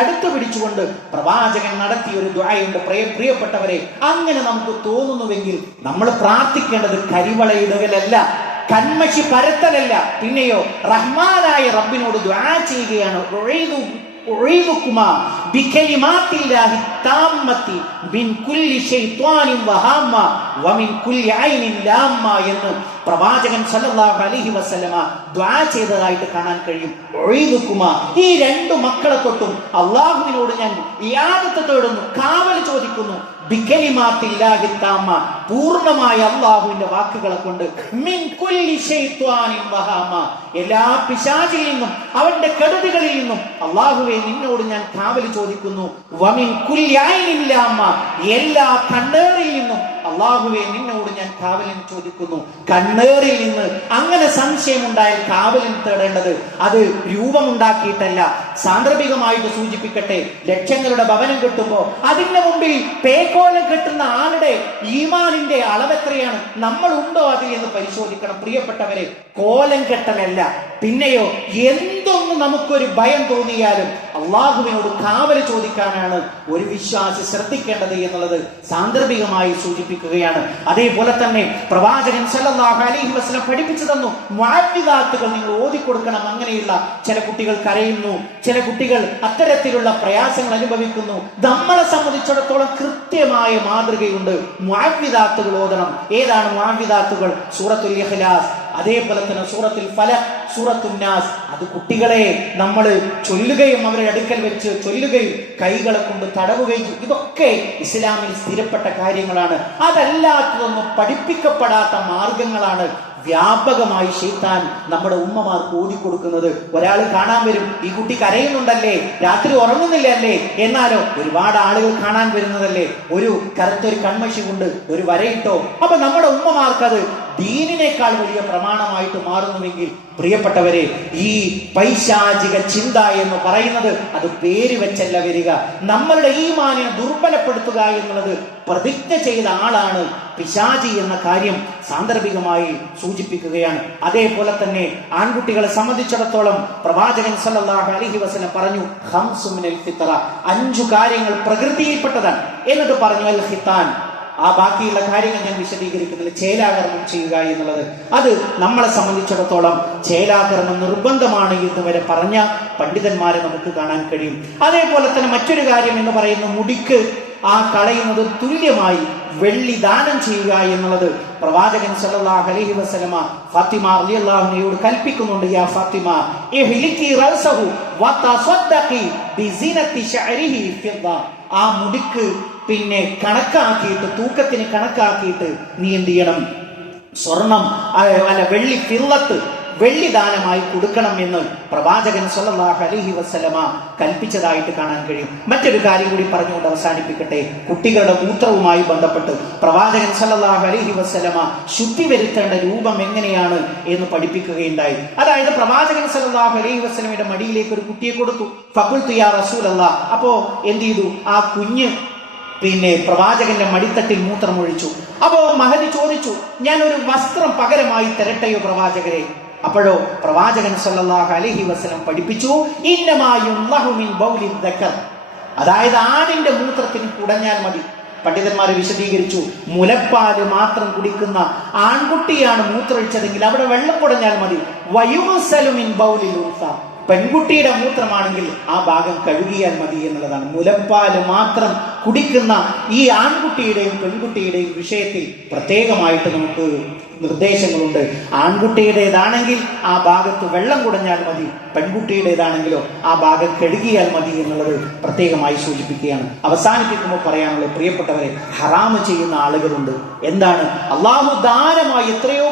അടുത്തു പിടിച്ചുകൊണ്ട് പ്രവാചകൻ നടത്തിയ ഒരു ദുആയുണ്ട്. പ്രിയപ്പെട്ടവരെ, അങ്ങനെ നമുക്ക് തോന്നുന്നുവെങ്കിൽ നമ്മൾ പ്രാർത്ഥിക്കേണ്ടത് കരിവളയിടുകയല്ല, കന്മഷി പരത്തലല്ല, പിന്നെയോ റഹ്മാനായ റബ്ബിനോട് ദുആ ചെയ്യുകയാണ്. ബികലിമാത്തില്ലാഹി താമ്മത്തി മിൻ കുല്ലി ശൈത്വാനിൻ വഹാമ്മ വമിൻ കുല്ലി ഐനിൻ ലാമ്മ എന്ന് പ്രവാചകൻ സല്ലല്ലാഹു അലൈഹി വസല്ലമ ദുആ ചെയ്തതായിട്ട് കാണാൻ കഴിയും. ഈ 2 മക്കളെ തൊട്ടും അള്ളാഹുവിനോട് ഞാൻ ഇയാദത്ത് തേടുന്നു, കാവൽ ചോദിക്കുന്നു. ബികലിമാത്തില്ലാഹി താമ്മ, പൂർണ്ണമായ അള്ളാഹുവിന്റെ വാക്കുകളെ കൊണ്ട്. മിൻ കുല്ലി ശൈത്വാനിൻ വഹാമ്മ, എല്ലാ പിശാചിൽ നിന്നും അവന്റെ കെടുതികളിൽ നിന്നും അള്ളാഹുവേ നിന്നോട് ഞാൻ കാവൽ ചോദിക്കുന്നു. വമിൻ കുല്ലി ഐനിൻ ലാമ്മ, എല്ലാ കണ്ണേറിൽ നിന്നും അള്ളാഹുവേ നിന്നോട് ഞാൻ കാവലിന് ചോദിക്കുന്നു. കണ്ണേറിൽ നിന്ന് അങ്ങനെ സംശയമുണ്ടായാൽ കാവലിന് തേടേണ്ടത് അത് രൂപമുണ്ടാക്കിയിട്ടല്ല. സാന്ദർഭികമായിട്ട് സൂചിപ്പിക്കട്ടെ, ലക്ഷങ്ങളുടെ ഭവനം കെട്ടുമ്പോ അതിന്റെ മുമ്പിൽ പേക്കോലം കെട്ടുന്ന ആളുടെ ഈമാനിന്റെ അളവെത്രയാണ്? നമ്മൾ ഉണ്ടോ അതിൽ എന്ന് പരിശോധിക്കണം. പ്രിയപ്പെട്ടവരെ, കോലം കെട്ടലല്ല, പിന്നെയോ എന്തൊന്നും നമുക്കൊരു ഭയം തോന്നിയാലും അള്ളാഹുവിനോട് കാവൽ ചോദിക്കാനാണ് ഒരു വിശ്വാസി ശ്രദ്ധിക്കേണ്ടത് എന്നുള്ളത് സാന്ദർഭികമായി സൂചിപ്പിക്കുകയാണ്. അതേപോലെ തന്നെ പ്രവാചകൻ സല്ലല്ലാഹു അലൈഹി വസല്ലം പഠിപ്പിച്ചു തന്നു, മുഅവ്വിദാത്തുകൾ നിങ്ങൾ ഓതിക്കൊടുക്കണം. അങ്ങനെയുള്ള ചില കുട്ടികൾ കരയുന്നു, ചില കുട്ടികൾ അത്തരത്തിലുള്ള പ്രയാസങ്ങൾ അനുഭവിക്കുന്നു. നമ്മളെ സംബന്ധിച്ചിടത്തോളം കൃത്യമായ മാതൃകയുണ്ട്. മുഅവ്വിദാത്തുകൾ ഓതണം. ഏതാണ് മുഅവ്വിദാത്തുകൾ? സൂറത്തുൽ ഇഖ്ലാസ്, അതേപോലെ തന്നെ സൂറത്തുൽ ഫലഖ്, സൂറത്തുൻ നാസ്. അത് കുട്ടികളെ നമ്മൾ ചൊല്ലുകയും അവരുടെ അടുക്കൽ വെച്ച് ചൊല്ലുകയും കൈകളെ കൊണ്ട് തടവുകയും, ഇതൊക്കെ ഇസ്ലാമിൽ സ്ഥിരപ്പെട്ട കാര്യങ്ങളാണ്. അതല്ലാത്തതൊന്നും പഠിപ്പിക്കപ്പെടാത്ത മാർഗങ്ങളാണ് വ്യാപകമായി ശൈത്താൻ നമ്മുടെ ഉമ്മമാർക്ക് ഓതിക്കൊടുക്കുന്നത്. ഒരാൾ കാണാൻ വരും, ഈ കുട്ടി കരയുന്നുണ്ടല്ലേ, രാത്രി ഉറങ്ങുന്നില്ല അല്ലേ, എന്നാലോ ഒരുപാട് ആളുകൾ കാണാൻ വരുന്നതല്ലേ, ഒരു കറുത്തൊരു കൺമഷി കൊണ്ട് ഒരു വരയിട്ടോ. അപ്പൊ നമ്മുടെ ഉമ്മമാർക്കത് ദീനിനേക്കാൾ വലിയ പ്രമാണമായിട്ട് മാറുന്നുവെങ്കിൽ പ്രിയപ്പെട്ടവരെ, ഈ പൈശാചിക ചിന്ത എന്ന് പറയുന്നത് അത് പേര് വെച്ചല്ല വരിക. നമ്മളുടെ ഈമാനിനെ ദുർബലപ്പെടുത്തുക എന്നുള്ളത് പ്രതിജ്ഞ ചെയ്ത ആളാണ് പിശാചി എന്ന കാര്യം സാന്ദർഭികമായി സൂചിപ്പിക്കുകയാണ്. അതേപോലെ തന്നെ ആൺകുട്ടികളെ സംബന്ധിച്ചിടത്തോളം പ്രവാചകൻ സല്ലല്ലാഹു അലൈഹി വസല്ലം പറഞ്ഞു, ഖംസു മിനൽ ഫിത്ര, 5 കാര്യങ്ങൾ പ്രകൃതിയിൽപ്പെട്ടതാണ്. എന്നിട്ട് പറഞ്ഞു അൽ ഖിതാൻ. ആ ബാക്കിയുള്ള കാര്യങ്ങൾ ഞാൻ വിശദീകരിക്കുന്നില്ല. ചേലാകരണം ചെയ്യുക എന്നുള്ളത് അത് നമ്മളെ സംബന്ധിച്ചിടത്തോളം ചേലാകരണം നിർബന്ധമാണ് എന്ന് വരെ പറഞ്ഞ പണ്ഡിതന്മാരെ നമുക്ക് കാണാൻ കഴിയും. അതേപോലെ തന്നെ മറ്റൊരു കാര്യം എന്ന് പറയുന്നത് മുടിക്ക് കളയുന്നത് തുല്യമായി വെള്ളി ദാനം ചെയ്യുക എന്നുള്ളത് പ്രവാചകൻ സല്ലല്ലാഹു അലൈഹി വസല്ലമ ഫാത്തിമ റളിയല്ലാഹു അൻഹയോട് കൽപ്പിക്കുന്നുണ്ട്. യാ ഫാത്തിമ ഇഹ്ലികി റഅസഹു വതസദ്ദഖി ബിസിനത്തി ശഅരിഹി ഫിദ്ദ. ആ മുടിക്ക് പിന്നെ കണക്കാക്കിയിട്ട്, തൂക്കത്തിന് കണക്കാക്കിയിട്ട് നീ എന്ത് ചെയ്യണം? സ്വർണം വെള്ളി ഫില്ലത്ത്, വെള്ളി ദാനമായി കൊടുക്കണം എന്ന് പ്രവാചകൻ സല്ലല്ലാഹു അലൈഹി വസല്ലമ കൽപ്പിച്ചതായിട്ട് കാണാൻ കഴിയും. മറ്റൊരു കാര്യം കൂടി പറഞ്ഞുകൊണ്ട് അവസാനിപ്പിക്കട്ടെ. കുട്ടികളുടെ മൂത്രവുമായി ബന്ധപ്പെട്ട് പ്രവാചകൻ സല്ലല്ലാഹു അലൈഹി വസല്ലമ ശുദ്ധി വരുത്തേണ്ട രൂപം എങ്ങനെയാണ് എന്ന് പഠിപ്പിക്കുകയുണ്ടായി. അതായത് പ്രവാചകൻ സല്ലല്ലാഹു അലൈഹി വസല്ലമയുടെ മടിയിലേക്ക് ഒരു കുട്ടിയെ കൊടുത്തു. ഫഖുൽതു യാ റസൂലല്ലാഹ്. അപ്പോ എന്ത് ചെയ്തു? ആ കുഞ്ഞ് പ്രവാചകന്റെ മടിത്തട്ടിൽ മൂത്രമൊഴിച്ചു. അപ്പോ മഹദി ചോദിച്ചു, ഞാൻ ഒരു വസ്ത്രം പകരമായി തരട്ടെയോ പ്രവാചകരെ? അപ്പോഴോ പ്രവാചകൻ സല്ലല്ലാഹു അലൈഹി വസല്ലം പഠിപ്പിച്ചു, ഇന്നമായുള്ളഹു മിൻ ബൗലിൽ ദക്കർ, അതായത് ആണിന്റെ മൂത്രത്തിന് കുടഞ്ഞാൽ മതി. പണ്ഡിതന്മാരെ വിശദീകരിച്ചു, മുലപ്പാല് മാത്രം കുടിക്കുന്ന ആൺകുട്ടിയാണ് മൂത്രമൊഴിച്ചതെങ്കിൽ അവിടെ വെള്ളം കുടഞ്ഞാൽ മതി. വയുഗ്സലു മിൻ ബൗലിൽ ഉൻസ, പെൺകുട്ടിയുടെ മൂത്രമാണെങ്കിൽ ആ ഭാഗം കഴുകിയാൽ മതി എന്നുള്ളതാണ്. മുലപ്പാല് മാത്രം കുടിക്കുന്ന ഈ ആൺകുട്ടിയുടെയും പെൺകുട്ടിയുടെയും വിഷയത്തിൽ പ്രത്യേകമായിട്ട് നമുക്ക് നിർദ്ദേശങ്ങളുണ്ട്. ആൺകുട്ടിയുടേതാണെങ്കിൽ ആ ഭാഗത്ത് വെള്ളം കുടഞ്ഞാൽ മതി, പെൺകുട്ടിയുടേതാണെങ്കിലോ ആ ഭാഗം കഴുകിയാൽ മതി എന്നുള്ളത് പ്രത്യേകമായി സൂചിപ്പിക്കുകയാണ്. അവസാനിപ്പിക്കുമ്പോൾ പറയാനുള്ളത്, പ്രിയപ്പെട്ടവരെ, ഹറാമ് ചെയ്യുന്ന ആളുകളുണ്ട്. എന്താണ്? അള്ളാഹു ദാനമായി എത്രയോ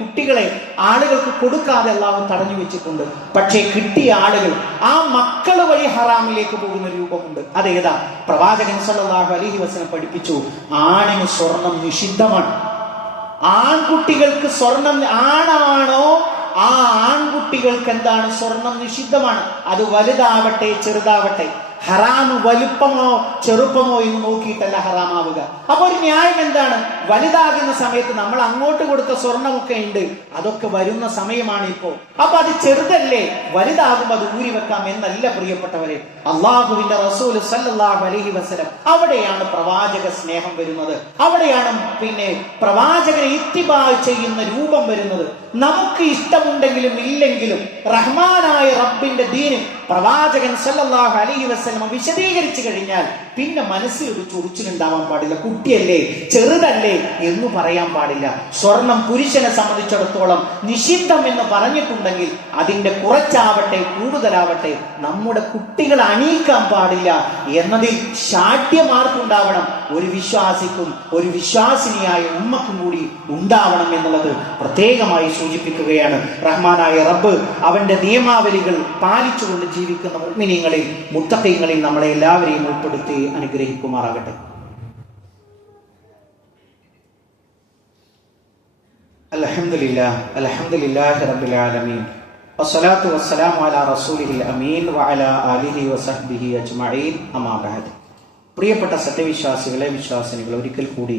കുട്ടികളെ ആളുകൾക്ക് കൊടുക്കാതെ അള്ളാഹു തടഞ്ഞു വെച്ചിട്ടുണ്ട്. പക്ഷേ കിട്ടിയ ആളുകൾ ആ മക്കൾ വഴി ഹറാമിലേക്ക് പോകുന്ന രൂപമുണ്ട്. അതേതാ? പ്രവാചകൻ സല്ലല്ലാഹു അലൈഹി വസല്ലം പഠിപ്പിച്ചു, ആണിന് സ്വർണം നിഷിദ്ധമാണ്. ആൺകുട്ടികൾക്ക് സ്വർണം ആണാണോ ആ ആൺകുട്ടികൾക്ക് എന്താണ്? സ്വർണം നിഷിദ്ധമാണ്. അത് വലുതാവട്ടെ ചെറുതാവട്ടെ. ഹറാമ് വലുപ്പമോ ചെറുപ്പമോ എന്ന് നോക്കിയിട്ടല്ല ഹറാമാവുക. അപ്പൊ ഒരു ന്യായം എന്താണ്? വലുതാകുന്ന സമയത്ത് നമ്മൾ അങ്ങോട്ട് കൊടുത്ത സ്വർണമൊക്കെ ഉണ്ട്, അതൊക്കെ വരുന്ന സമയമാണ് ഇപ്പോ. അപ്പൊ അത് ചെറുതല്ലേ, വലുതാകുമ്പോൾ അത് ഊരി വെക്കാം എന്നല്ല പ്രിയപ്പെട്ടവരെ. അള്ളാഹുവിന്റെ റസൂൽ സല്ലല്ലാഹു അലൈഹി വസല്ലം, അവിടെയാണ് പ്രവാചക സ്നേഹം വരുന്നത്. അവിടെയാണ് പ്രവാചകനെ ഇത്തിബാ ചെയ്യുന്ന രൂപം വരുന്നത്. നമുക്ക് ഇഷ്ടമുണ്ടെങ്കിലും ഇല്ലെങ്കിലും റഹ്മാനായ റബ്ബിന്റെ ദീന് പ്രവാചകൻ സല്ലല്ലാഹു അലൈഹി വസല്ലം വിശദീകരിച്ചു കഴിഞ്ഞാൽ പിന്നെ മനസ്സിൽ ഒരു ചൊറിച്ചിലുണ്ടാവാൻ പാടില്ല. കുട്ടിയല്ലേ, ചെറുതല്ലേ എന്ന് പറയാൻ പാടില്ല. സ്വർണം പുരുഷനെ സംബന്ധിച്ചിടത്തോളം നിഷിദ്ധം എന്ന് പറഞ്ഞിട്ടുണ്ടെങ്കിൽ അതിന്റെ കുറച്ചാവട്ടെ കൂടുതലാവട്ടെ നമ്മുടെ കുട്ടികൾ അണിയിക്കാൻ പാടില്ല എന്നതിൽ ശാഠ്യമാർക്കുണ്ടാവണം. ഒരു വിശ്വാസിക്കും ഒരു വിശ്വാസിനിയായ ഉമ്മക്കും കൂടി ഉണ്ടാവണം എന്നുള്ളത് പ്രത്യേകമായി സൂചിപ്പിക്കുകയാണ്. റഹ്മാനായ റബ്ബ് അവന്റെ നിയമാവലികൾ പാലിച്ചുകൊണ്ട് ജീവിക്കുന്ന മുഅ്മിനീങ്ങളിൽ മുത്തഖീങ്ങളിൽ നമ്മളെ എല്ലാവരെയും ഉൾപ്പെടുത്തി അനുഗ്രഹിക്കുമാറാകട്ടെ. അൽഹംദുലില്ലാഹി റബ്ബിൽ ആലമീൻ വസ്സലാത്തു വസ്സലാമു അലാ റസൂലിഹിൽ അമീൻ വഅലാ ആലിഹി വസഹ്ബിഹി അജ്മഈൻ. അമ്മാ ബഅദ്. പ്രിയപ്പെട്ട സത്യവിശ്വാസികളെ, വിശ്വാസിനികളെ, ഒരിക്കൽ കൂടി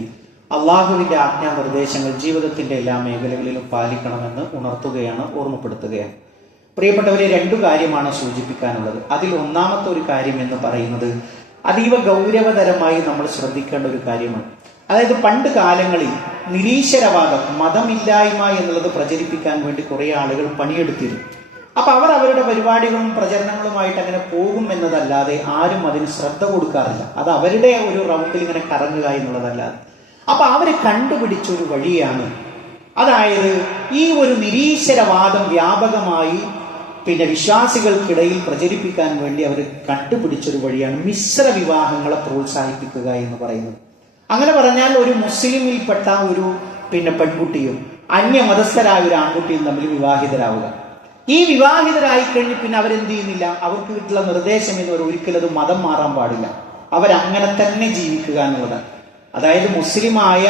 അള്ളാഹുവിന്റെ ആജ്ഞാനിർദ്ദേശങ്ങൾ ജീവിതത്തിന്റെ എല്ലാ മേഖലകളിലും പാലിക്കണമെന്ന് ഉണർത്തുകയാണ്, ഓർമ്മപ്പെടുത്തുകയാണ്. പ്രിയപ്പെട്ടവരെ, 2 കാര്യമാണ് സൂചിപ്പിക്കാനുള്ളത്. അതിൽ ഒന്നാമത്തെ ഒരു കാര്യം എന്ന് പറയുന്നത് അതീവ ഗൗരവതരമായി നമ്മൾ ശ്രദ്ധിക്കേണ്ട ഒരു കാര്യമാണ്. അതായത് പണ്ട് കാലങ്ങളിൽ നിരീശ്വരവാദം, മതമില്ലായ്മ എന്നുള്ളത് പ്രചരിപ്പിക്കാൻ വേണ്ടി കുറെ ആളുകൾ പണിയെടുത്തിരുന്നു. അപ്പൊ അവർ അവരുടെ പരിപാടികളും പ്രചരണങ്ങളുമായിട്ട് അങ്ങനെ പോകും എന്നതല്ലാതെ ആരും അതിന് ശ്രദ്ധ കൊടുക്കാറില്ല. അത് അവരുടെ ഒരു റൗണ്ടിൽ ഇങ്ങനെ കറങ്ങുക എന്നുള്ളതല്ലാതെ. അപ്പൊ അവര് കണ്ടുപിടിച്ചൊരു വഴിയാണ്, അതായത് ഈ ഒരു നിരീശ്വരവാദം വ്യാപകമായി വിശ്വാസികൾക്കിടയിൽ പ്രചരിപ്പിക്കാൻ വേണ്ടി അവർ കണ്ടുപിടിച്ചൊരു വഴിയാണ് മിശ്ര വിവാഹങ്ങളെ പ്രോത്സാഹിപ്പിക്കുക എന്ന് പറയുന്നത്. അങ്ങനെ പറഞ്ഞാൽ ഒരു മുസ്ലിമിൽപ്പെട്ട ഒരു പെൺകുട്ടിയും അന്യമതസ്ഥരായ ഒരു ആൺകുട്ടിയും തമ്മിൽ വിവാഹിതരാവുക. ഈ വിവാഹിതരായി കഴിഞ്ഞ് പിന്നെ അവരെന്ത് ചെയ്യുന്നില്ല, അവർക്ക് കിട്ടുന്ന നിർദ്ദേശം എന്ന് ഒരിക്കലും അത് മതം മാറാൻ പാടില്ല, അവരങ്ങനെ തന്നെ ജീവിക്കുക എന്നുള്ളതാണ്. അതായത് മുസ്ലിമായ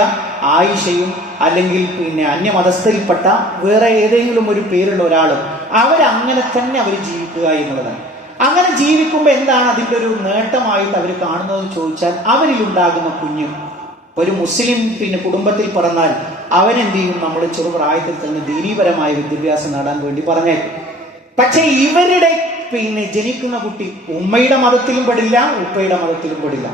ആയിഷയും അല്ലെങ്കിൽ പിന്നെ അന്യമതസ്ഥയിൽപ്പെട്ട വേറെ ഏതെങ്കിലും ഒരു പേരുള്ള ഒരാളും അവരങ്ങനെ തന്നെ അവർ ജീവിക്കുക എന്നുള്ളതാണ്. അങ്ങനെ ജീവിക്കുമ്പോൾ എന്താണ് അതിൻ്റെ ഒരു നേട്ടമായിട്ട് അവർ കാണുന്നതെന്ന് ചോദിച്ചാൽ, അവരിലുണ്ടാകുന്ന കുഞ്ഞ് ഒരു മുസ്ലിം പിന്നെ കുടുംബത്തിൽ പറഞ്ഞാൽ അവനെന്ത് ചെയ്യും, നമ്മൾ ചെറുപ്രായത്തിൽ തന്നെ ദീനീപരമായ വിദ്യാഭ്യാസം നേടാൻ വേണ്ടി പറഞ്ഞേക്കും. പക്ഷെ ഇവരുടെ പിന്നെ ജനിക്കുന്ന കുട്ടി ഉമ്മയുടെ മതത്തിലും പെടില്ല, ഉപ്പയുടെ മതത്തിലും പെടില്ല.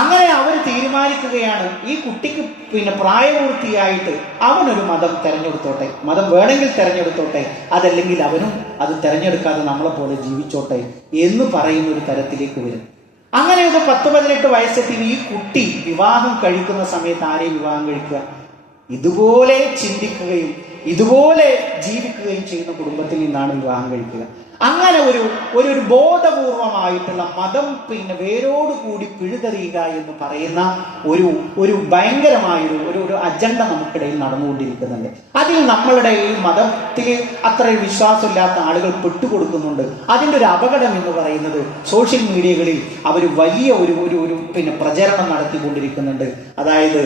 അങ്ങനെ അവർ തീരുമാനിക്കുകയാണ്, ഈ കുട്ടിക്ക് പിന്നെ പ്രായപൂർത്തിയായിട്ട് അവനൊരു മതം തെരഞ്ഞെടുത്തോട്ടെ, മതം വേണമെങ്കിൽ തെരഞ്ഞെടുത്തോട്ടെ, അതല്ലെങ്കിൽ അവനും അത് തെരഞ്ഞെടുക്കാതെ നമ്മളെ പോലെ ജീവിച്ചോട്ടെ എന്ന് പറയുന്ന ഒരു തരത്തിലേക്ക് വരും. അങ്ങനെ ഇത് 10-18 വയസ്സെത്തി ഈ കുട്ടി വിവാഹം കഴിക്കുന്ന സമയത്ത് ആരെയും വിവാഹം കഴിക്കുക? ഇതുപോലെ ചിന്തിക്കുകയും ഇതുപോലെ ജീവിക്കുകയും ചെയ്യുന്ന കുടുംബത്തിൽ നിന്നാണ് വിവാഹം കഴിക്കുക. അങ്ങനെ ഒരു ബോധപൂർവമായിട്ടുള്ള മതം പിന്നെ വേരോടുകൂടി പിഴുതെറിയുക എന്ന് പറയുന്ന ഒരു ഭയങ്കരമായൊരു ഒരു അജണ്ട നമുക്കിടയിൽ നടന്നുകൊണ്ടിരിക്കുന്നുണ്ട്. അതിൽ നമ്മളുടെ ഈ മതത്തിൽ അത്ര വിശ്വാസമില്ലാത്ത ആളുകൾ പെട്ടുകൊടുക്കുന്നുണ്ട്. അതിൻ്റെ ഒരു അപകടം എന്ന് പറയുന്നത് സോഷ്യൽ മീഡിയകളിൽ അവർ വലിയ ഒരു പിന്നെ പ്രചരണം നടത്തിക്കൊണ്ടിരിക്കുന്നുണ്ട്. അതായത്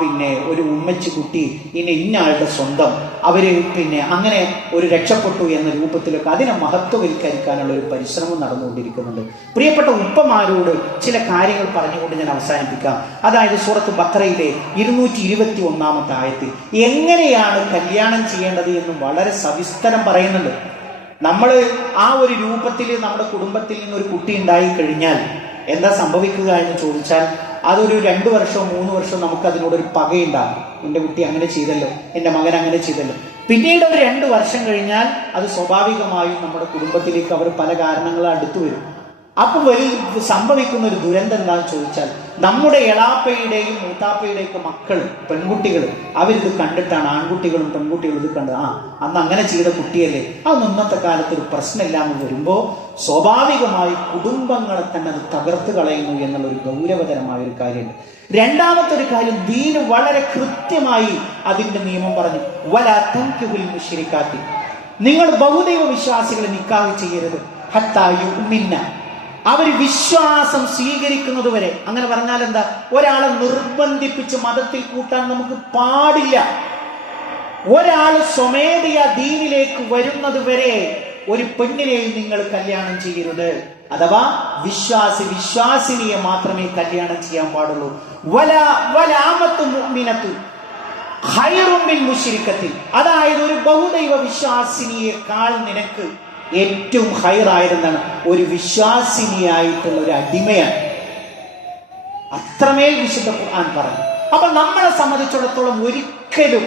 പിന്നെ ഒരു ഉമ്മച്ചി കുട്ടി ഇന്ന ആളുടെ സ്വന്തം, അവര് പിന്നെ അങ്ങനെ ഒരു രക്ഷപ്പെട്ടു എന്ന രൂപത്തിലൊക്കെ അതിനെ മഹത്വവൽക്കരിക്കാനുള്ള ഒരു പരിശ്രമം നടന്നുകൊണ്ടിരിക്കുന്നുണ്ട്. പ്രിയപ്പെട്ട ഉപ്പമാരോട് ചില കാര്യങ്ങൾ പറഞ്ഞുകൊണ്ട് ഞാൻ അവസാനിപ്പിക്കാം. അതായത് സൂറത്ത് ബഖറയിലെ 221 ആയത്തിൽ എങ്ങനെയാണ് കല്യാണം ചെയ്യേണ്ടത് എന്ന് വളരെ സവിസ്തരം പറയുന്നുണ്ട്. നമ്മൾ ആ ഒരു രൂപത്തിൽ നമ്മുടെ കുടുംബത്തിൽ നിന്നൊരു കുട്ടി ഉണ്ടായി കഴിഞ്ഞാൽ എന്താ സംഭവിക്കുക എന്ന് ചോദിച്ചാൽ, അതൊരു 2 വർഷമോ 3 വർഷമോ നമുക്ക് അതിനോടൊരു പകയുണ്ടാകും. എൻ്റെ കുട്ടി അങ്ങനെ ചെയ്തല്ലോ, എൻ്റെ മകൻ അങ്ങനെ ചെയ്തല്ലോ. പിന്നീട് ഒരു 2 വർഷം കഴിഞ്ഞാൽ അത് സ്വാഭാവികമായും നമ്മുടെ കുടുംബത്തിലേക്ക് അവർ പല കാരണങ്ങളും അടുത്തു വരും. അപ്പൊ സംഭവിക്കുന്ന ഒരു ദുരന്തം എന്താണെന്ന് ചോദിച്ചാൽ, നമ്മുടെ എളാപ്പയുടെയും മൂത്താപ്പയുടെയൊക്കെ മക്കൾ പെൺകുട്ടികൾ അവരിത് കണ്ടിട്ടാണ്, ആൺകുട്ടികളും പെൺകുട്ടികളും ഇത് കണ്ട് അന്ന് അങ്ങനെ ചെയ്ത കുട്ടിയല്ലേ, അതൊന്നും ഇന്നത്തെ കാലത്ത് ഒരു പ്രശ്നമില്ലാന്ന് വരുമ്പോൾ സ്വാഭാവികമായി കുടുംബങ്ങളെ തന്നെ അത് തകർത്ത് കളയുന്നു എന്നുള്ള ഒരു ഗൗരവതരമായ ഒരു കാര്യമുണ്ട്. രണ്ടാമത്തെ ഒരു കാര്യം, ദീന് വളരെ കൃത്യമായി അതിന്റെ നിയമം പറഞ്ഞു, വലാ തൻകിഹുൽ മുശ്രിക്കാത്തി, നിങ്ങൾ ബഹുദൈവ വിശ്വാസികളെ നിക്കാഹ് ചെയ്യരുത്, ഹത്താ യുഅ്മിന്ന, അവർ വിശ്വാസം സ്വീകരിക്കുന്നത് വരെ. അങ്ങനെ പറഞ്ഞാൽ എന്താ, ഒരാളെ നിർബന്ധിപ്പിച്ച് മതത്തിൽ കൂട്ടാൻ നമുക്ക് പാടില്ല. ഒരാൾ സ്വമേധയാ ദീനിലേക്ക് വരുന്നത് വരെ ഒരു പെണ്ണിനെയും നിങ്ങൾ കല്യാണം ചെയ്യരുത്. അഥവാ വിശ്വാസിനിയെ മാത്രമേ കല്യാണം ചെയ്യാൻ പാടുള്ളൂ. അതായത് ഒരു ബഹുദൈവ വിശ്വാസിനിയേക്കാൾ നിനക്ക് ഏറ്റവും ഹൈറായതെന്താണ്, ഒരു വിശ്വാസിനിയായിട്ടുള്ള ഒരു അടിമയാണ്. അത്രമേൽ വിശുദ്ധ ഖുർആൻ പറഞ്ഞു. അപ്പൊ നമ്മളെ സംബന്ധിച്ചിടത്തോളം ഒരിക്കലും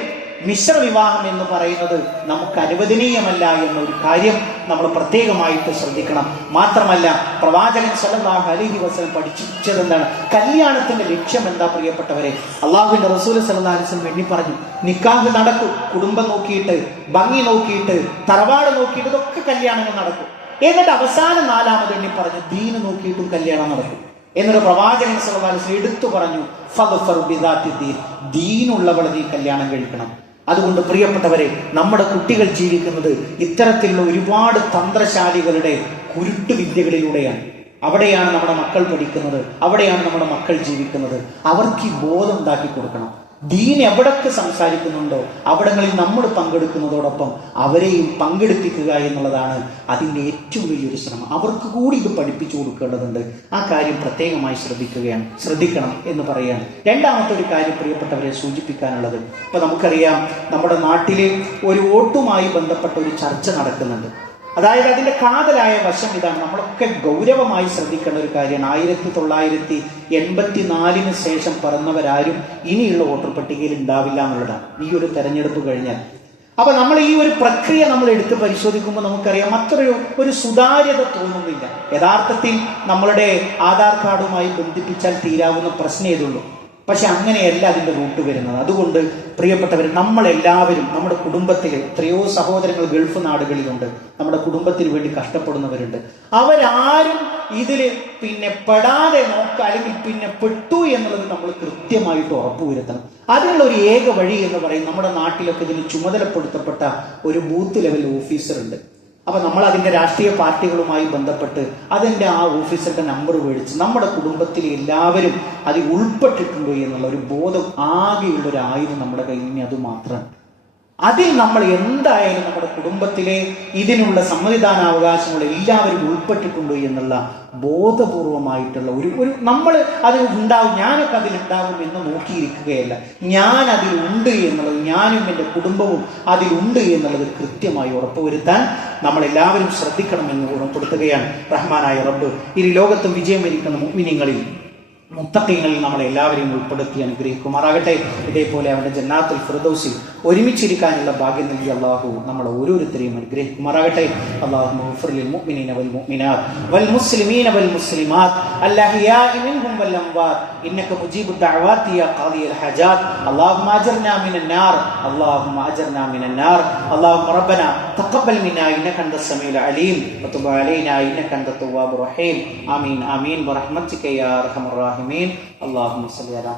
മിശ്ര വിവാഹം എന്ന് പറയുന്നത് നമുക്ക് അനുവദനീയമല്ല എന്നൊരു കാര്യം നമ്മൾ പ്രത്യേകമായിട്ട് ശ്രദ്ധിക്കണം. മാത്രമല്ല പ്രവാചകൻ സല്ലല്ലാഹു അലൈഹി വസല്ലം പഠിപ്പിച്ചത് എന്താണ്, കല്യാണത്തിന്റെ ലക്ഷ്യം എന്താ പ്രിയപ്പെട്ടവരെ? അള്ളാഹുവിന്റെ റസൂൽ സല്ലല്ലാഹു അലൈഹി വസല്ലം എണ്ണി പറഞ്ഞു, നിക്കാഹ് നടക്കും കുടുംബം നോക്കിയിട്ട്, ഭംഗി നോക്കിയിട്ട്, തറവാട് നോക്കിയിട്ട്, ഇതൊക്കെ കല്യാണങ്ങൾ നടക്കും. എന്നിട്ട് അവസാനം 4ാമത് എണ്ണി പറഞ്ഞു, ദീന് നോക്കിയിട്ടും കല്യാണം നടക്കും. എന്നൊരു പ്രവാചകൻ സല്ലല്ലാഹു അലൈഹി വസല്ലം എടുത്തു പറഞ്ഞു, ഫദ്ഫർ ബിദാത്തി ദീൻ, ദീനുള്ളവളെ നീ കല്യാണം കഴിക്കണം. അതുകൊണ്ട് പ്രിയപ്പെട്ടവരെ, നമ്മുടെ കുട്ടികൾ ജീവിക്കുന്നത് ഇത്തരത്തിലുള്ള ഒരുപാട് തന്ത്രശാലികളുടെ കുരുട്ട് വിദ്യകളിലൂടെയാണ്. അവിടെയാണ് നമ്മുടെ മക്കൾ പഠിക്കുന്നത്, അവിടെയാണ് നമ്മുടെ മക്കൾ ജീവിക്കുന്നത്. അവർക്ക് ഈ ബോധം ഉണ്ടാക്കി കൊടുക്കണം. ദീൻ എവിടൊക്കെ സംസാരിക്കുന്നുണ്ടോ അവിടങ്ങളിൽ നമ്മൾ പങ്കെടുക്കുന്നതോടൊപ്പം അവരെയും പങ്കെടുപ്പിക്കുക എന്നുള്ളതാണ് അതിൻ്റെ ഏറ്റവും വലിയൊരു ശ്രമം. അവർക്ക് കൂടി ഇത് പഠിപ്പിച്ചു കൊടുക്കേണ്ടതുണ്ട്. ആ കാര്യം പ്രത്യേകമായി ശ്രദ്ധിക്കണം എന്ന് പറയാണ്. രണ്ടാമത്തെ ഒരു കാര്യം പ്രിയപ്പെട്ടവരെ സൂചിപ്പിക്കാനുള്ളത്, ഇപ്പൊ നമുക്കറിയാം നമ്മുടെ നാട്ടിലെ ഒരു വോട്ടുമായി ബന്ധപ്പെട്ട ഒരു ചർച്ച നടക്കുന്നുണ്ട്. അതായത് അതിന്റെ കാതലായ വശം ഇതാണ്, നമ്മളൊക്കെ ഗൗരവമായി ശ്രദ്ധിക്കേണ്ട ഒരു കാര്യമാണ്. 1984 ശേഷം പിറന്നവരാരും ഇനിയുള്ള വോട്ടർ പട്ടികയിൽ ഉണ്ടാവില്ല എന്നുള്ളതാണ് ഈ ഒരു തെരഞ്ഞെടുപ്പ് കഴിഞ്ഞാൽ. അപ്പൊ നമ്മൾ ഈ ഒരു പ്രക്രിയ നമ്മൾ എടുത്ത് പരിശോധിക്കുമ്പോൾ നമുക്കറിയാം ഒരു സുതാര്യത തോന്നുന്നില്ല. യഥാർത്ഥത്തിൽ നമ്മളുടെ ആധാർ കാർഡുമായി ബന്ധിപ്പിച്ചാൽ തീരാവുന്ന പ്രശ്നം ഏതുള്ളൂ. പക്ഷെ അങ്ങനെയല്ല അതിന്റെ റൂട്ട് വരുന്നത്. അതുകൊണ്ട് പ്രിയപ്പെട്ടവർ, നമ്മളെല്ലാവരും നമ്മുടെ കുടുംബത്തിൽ എത്രയോ സഹോദരങ്ങൾ ഗൾഫ് നാടുകളിലുണ്ട്, നമ്മുടെ കുടുംബത്തിന് വേണ്ടി കഷ്ടപ്പെടുന്നവരുണ്ട്. അവരാരും ഇതിൽ പെടാതെ നോക്കുക, അല്ലെങ്കിൽ പെട്ടു എന്നുള്ളത് നമ്മൾ കൃത്യമായിട്ട് ഉറപ്പുവരുത്തണം. അതിനുള്ള ഒരു ഏക വഴി എന്ന് പറയും, നമ്മുടെ നാട്ടിലൊക്കെ ഇതിന് ചുമതലപ്പെടുത്തപ്പെട്ട ഒരു ബൂത്ത് ലെവൽ ഓഫീസർ ഉണ്ട്. അപ്പൊ നമ്മൾ അതിന്റെ രാഷ്ട്രീയ പാർട്ടികളുമായി ബന്ധപ്പെട്ട് അതിന്റെ ആ ഓഫീസറുടെ നമ്പർ മേടിച്ച് നമ്മുടെ കുടുംബത്തിലെ എല്ലാവരും അതിൽ ഉൾപ്പെട്ടിട്ടുണ്ടോ എന്നുള്ള ഒരു ബോധം ആകെയുള്ള ഒരു ആയുധം നമ്മുടെ കയ്യിൽ അത് മാത്രം. അതിൽ നമ്മൾ എന്തായാലും നമ്മുടെ കുടുംബത്തിലെ ഇതിനുള്ള സമ്മതിദാനാവകാശങ്ങൾ എല്ലാവരും ഉൾപ്പെട്ടിട്ടുണ്ടോ എന്നുള്ള ബോധപൂർവമായിട്ടുള്ള ഒരു നമ്മൾ അതിൽ ഉണ്ടാവും, ഞാനൊക്കെ അതിലുണ്ടാവും എന്ന് നോക്കിയിരിക്കുകയല്ല, ഞാൻ അതിലുണ്ട് എന്നുള്ളത്, ഞാനും എൻ്റെ കുടുംബവും അതിലുണ്ട് എന്നുള്ളത് കൃത്യമായി ഉറപ്പുവരുത്താൻ നമ്മളെല്ലാവരും ശ്രദ്ധിക്കണമെന്ന് ഓർമ്മപ്പെടുത്തുകയാണ് റഹ്മാനായ റബ്ബ്. ഈ ലോകത്തും വിജയം വരിക്കുന്ന മുഅ്മിനീങ്ങളിൽ മുത്തഖീങ്ങളിൽ നമ്മളെല്ലാവരെയും ഉൾപ്പെടുത്തി അനുഗ്രഹിക്കുമാറാകട്ടെ. ഇതേപോലെ അവന്റെ ജന്നാത്തുൽ ഫിർദൗസിൽ ഒരുമിച്ചിരിക്കാനുള്ള ഭാഗ്യം നൽകി അള്ളാഹു നമ്മളെ ഓരോരുത്തരെയും അനുഗ്രഹിക്കുമാറാകട്ടെ. അല്ലാഹുമ്മ ഗ്ഫിർ ലിൽ മുഅ്മിനീന വൽ മുഅ്മിനാത്ത് വൽ മുസ്ലിമീന വൽ മുസ്ലിമാത്ത് അൽഅഹ്യാഇ മിൻഹും വൽ അംവാത്ത് ഇന്നക മുജീബുദ് ദഅവാതി യാ ഖാദിയൽ ഹജാത്ത്. അല്ലാഹുമ്മ അജ്ർനാ മിനൻ നാർ, അല്ലാഹുമ്മ അജ്ർനാ മിനൻ നാർ. അല്ലാഹുമ്മ റബ്ബനാ തഖബ്ബൽ മിന്നാ ഇന്നക അൻതസ് സമീഉൽ അലീം വതുബ് അലൈനാ ഇന്നക അൻതത് തവ്വാബുർ റഹീം. ആമീൻ ആമീൻ ബിറഹ്മതിക യാ അർഹമർ റഹീമീൻ. അല്ലാഹുമ്മ സ്വല്ലി അലാ